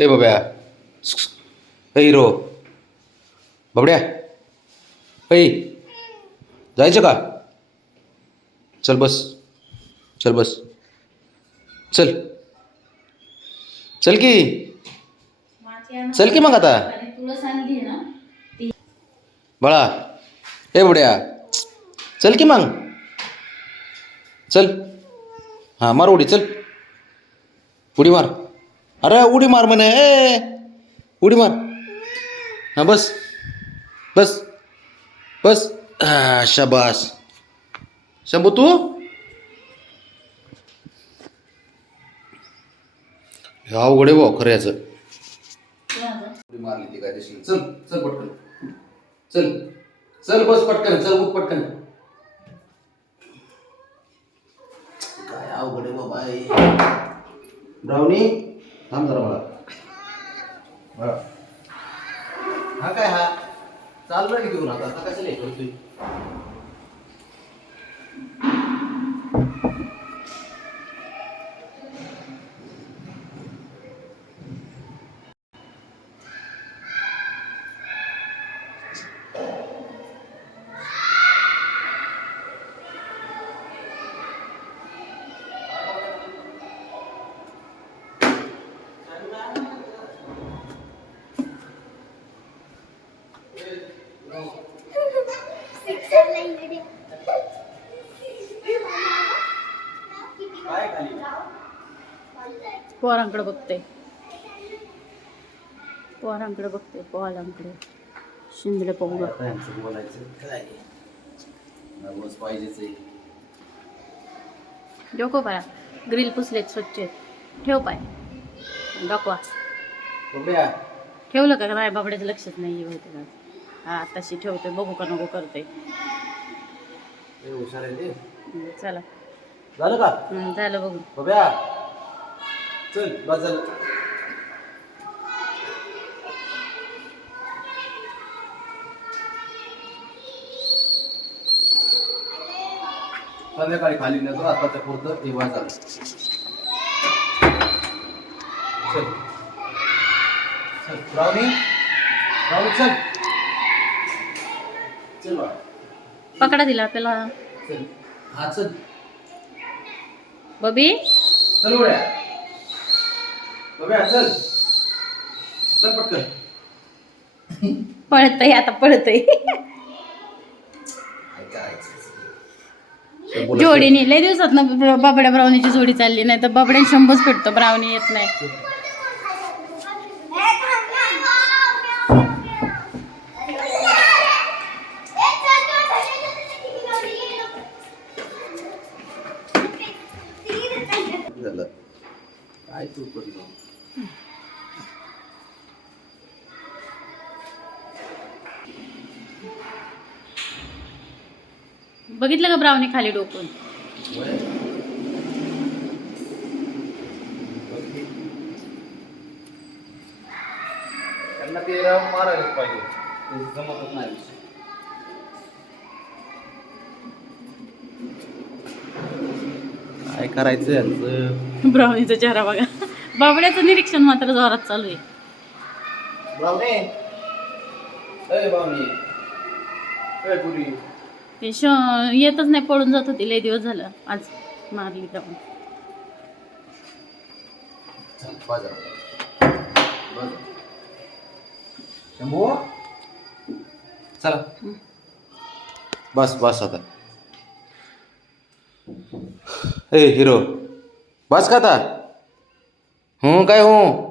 ए बाब्या, ए hero बाबड्या, ऐ जायचं का? चल बस, चल बस, चल चल की, चल की मग आता बाळा. ए बाबड्या, चल की मग, चल. हां मार उडी, चल उडी मार. अरे उडी मार म्हणे, ए उडी मार. हां बस बस बस. हां शाबास. शंभू तू हे अवघड आहे भाऊ खरं याचं. उडी मारली ती काय तशी. चल चल पटकन, चल चल बस पटकन, चल उठ पटकन. काय अवघड आहे बाबा हे. ब्राउनी थांब जरा मला. हा काय हा चाललं की घेऊन आता कशाला हे करतोय. पोरांकडे बघते, पोरांकडे बघते, पोरांकडे शिंदले पोंग. बोलायचं काय नर्वस पाहिजेच. डोकं पाया ग्रिल पुसलेत स्वच्छ. ठेव पाय दाखवा. ठेवलं का नाही? बाबड्याचं लक्षात नाही होते का? हा तशी ठेवते, बघू का नको करते. हुशार आहे ते. चला झालं का? झालं बघू. बघ्या चल बस झालं. संध्याकाळी खाली नेतो आताच्या पुरतं तेव्हा झालं. चल चल ब्राउनी, ब्राउनी चल चल बाळा. पकडा दिला आपल्याला. चल हा चल बबी. चल उड्या बघ्या, चल चल पटकन. पळतय आता, पळतय. जोडीने लय दिवसात ना बाबड्या ब्राउनीची जोडी चालली, नाही तर बाबड्या शंभूच पेटतो, ब्राउनी येत नाही. काय तू बघितलं का ब्राउनी खाली डोकून? त्यांना ते राऊंड मारायलाच पाहिजे, ते जमतच नाही. काय करायचं यांचं? ब्राउनीचा चेहरा बघा. बाबड्याचं निरीक्षण मात्र जोरात चालू आहे. ब्राउनी, ए ब्राउनी, ए पुरी. ते येतच नाही, पळून जात होती लय दिवस झालं. आज मारली जाऊन. चल बाजार बस. शंभू चला बस बस आता. ए हिरो बस का आता? काय हो